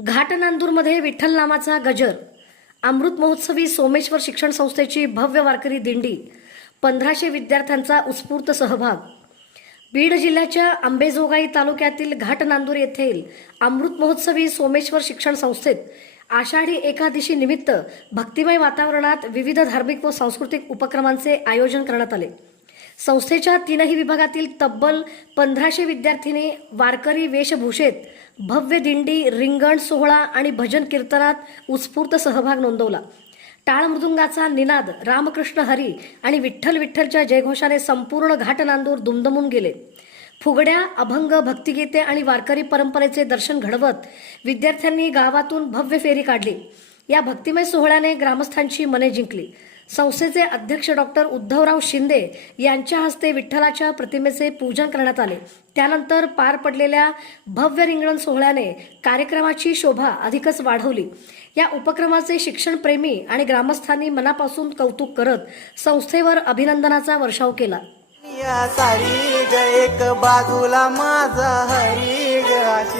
घाटनांदूरमध्ये विठ्ठल नामाचा गजर, अमृत महोत्सवी सोमेश्वर शिक्षण संस्थेची भव्य वारकरी दिंडी, 1500 विद्यार्थ्यांचा उत्स्फूर्त सहभाग. बीड जिल्ह्याच्या अंबेजोगाई तालुक्यातील घाटनांदूर येथील अमृत महोत्सवी सोमेश्वर शिक्षण संस्थेत आषाढी एकादशी निमित्त भक्तिमय वातावरणात विविध धार्मिक व सांस्कृतिक उपक्रमांचे आयोजन करण्यात आले. संस्थेच्या 3ही विभागातील तब्बल 1500 विद्यार्थिनी वारकरी वेशभूषेत भव्य दिंडी, रिंगण सोहळा आणि भजन कीर्तनात उत्स्फूर्त सहभाग नोंदवला. टाळ मृदुंगाचा निनाद, रामकृष्ण हरी आणि विठ्ठल विठ्ठलच्या जयघोषाने संपूर्ण घाटनांदूर दुमदुमून गेले. फुगड्या, अभंग, भक्तिगीते आणि वारकरी परंपरेचे दर्शन घडवत विद्यार्थ्यांनी गावातून भव्य फेरी काढली. या भक्तिमय सोहळ्याने ग्रामस्थांची मने जिंकली. संस्थेचे अध्यक्ष डॉक्टर उद्धवराव शिंदे यांच्या हस्ते विठ्ठलाच्या प्रतिमेचे पूजन करण्यात आले. त्यानंतर पार पडलेल्या भव्य रिंगण सोहळ्याने कार्यक्रमाची शोभा अधिकच वाढवली. या उपक्रमाचे शिक्षणप्रेमी आणि ग्रामस्थांनी मनापासून कौतुक करत संस्थेवर अभिनंदनाचा वर्षाव केला. या सारी ग एक बाजूला माझा हरी ग अशी